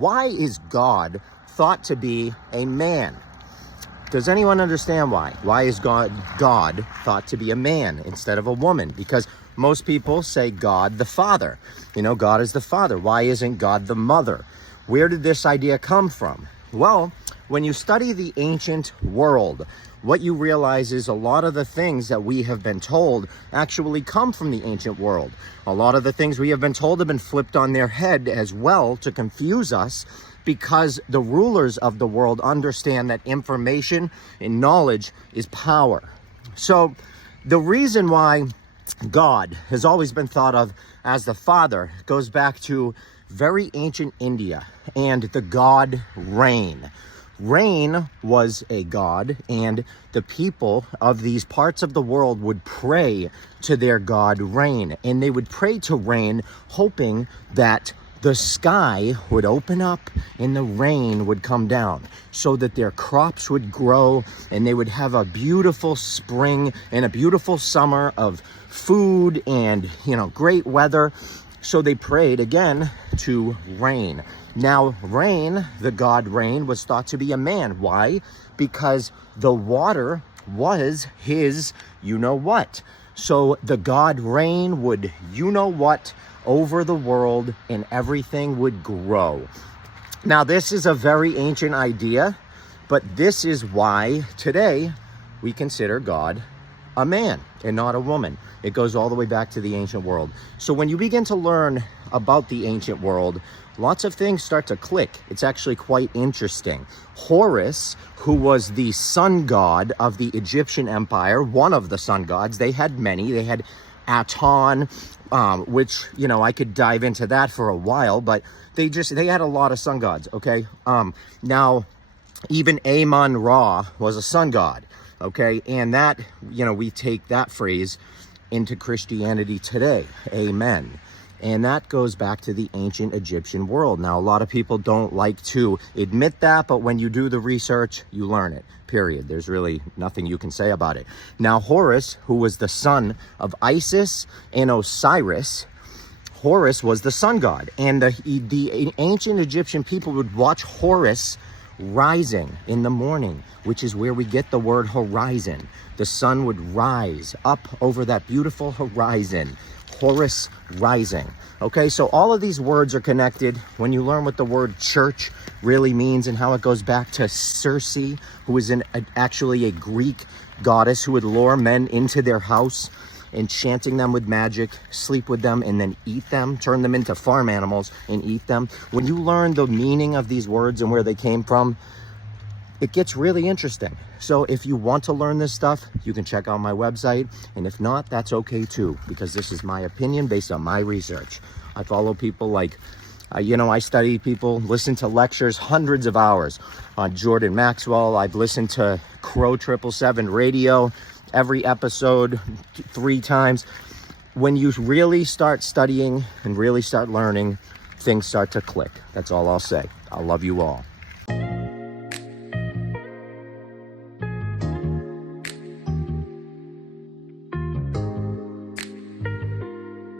why is God thought to be a man? Does anyone understand why? Why is God thought to be a man instead of a woman? Because most people say God the Father. You know, God is the Father. Why isn't God the Mother? Where did this idea come from? Well, when you study the ancient world, what you realize is a lot of the things that we have been told actually come from the ancient world. A lot of the things we have been told have been flipped on their head as well to confuse us, because the rulers of the world understand that information and knowledge is power. So the reason why God has always been thought of as the Father goes back to very ancient India and the god Rain. Rain was a god, and the people of these parts of the world would pray to their god Rain, and they would pray to Rain hoping that the sky would open up and the rain would come down so that their crops would grow and they would have a beautiful spring and a beautiful summer of food and, great weather. So they prayed again to Rain. Now, Rain, the god Rain, was thought to be a man. Why? Because the water was his you-know-what. So the god Rain would you-know-what over the world and everything would grow. Now, this is a very ancient idea, but this is why today we consider God a man and not a woman. It goes all the way back to the ancient world. So when you begin to learn about the ancient world, lots of things start to click. It's actually quite interesting. Horus, who was the sun god of the Egyptian Empire, one of the sun gods, they had many. They had Aton, which, I could dive into that for a while, but they had a lot of sun gods, okay? Now, even Amon-Ra was a sun god, okay? And that, we take that phrase into Christianity today, amen. And that goes back to the ancient Egyptian world. Now, a lot of people don't like to admit that, but when you do the research, you learn it, period. There's really nothing you can say about it. Now, Horus, who was the son of Isis and Osiris, Horus was the sun god. And the ancient Egyptian people would watch Horus rising in the morning, which is where we get the word horizon. The sun would rise up over that beautiful horizon. Horus rising. Okay, so all of these words are connected. When you learn what the word church really means and how it goes back to Circe, who is actually a Greek goddess who would lure men into their house, enchanting them with magic, sleep with them, and then eat them, turn them into farm animals and eat them. When you learn the meaning of these words and where they came from, it gets really interesting. So if you want to learn this stuff, you can check out my website. And if not, that's okay too, because this is my opinion based on my research. I follow people like, I study people, listen to lectures, hundreds of hours on Jordan Maxwell. I've listened to Crow 777 radio, every episode 3 times. When you really start studying and really start learning, things start to click. That's all I'll say. I love you all.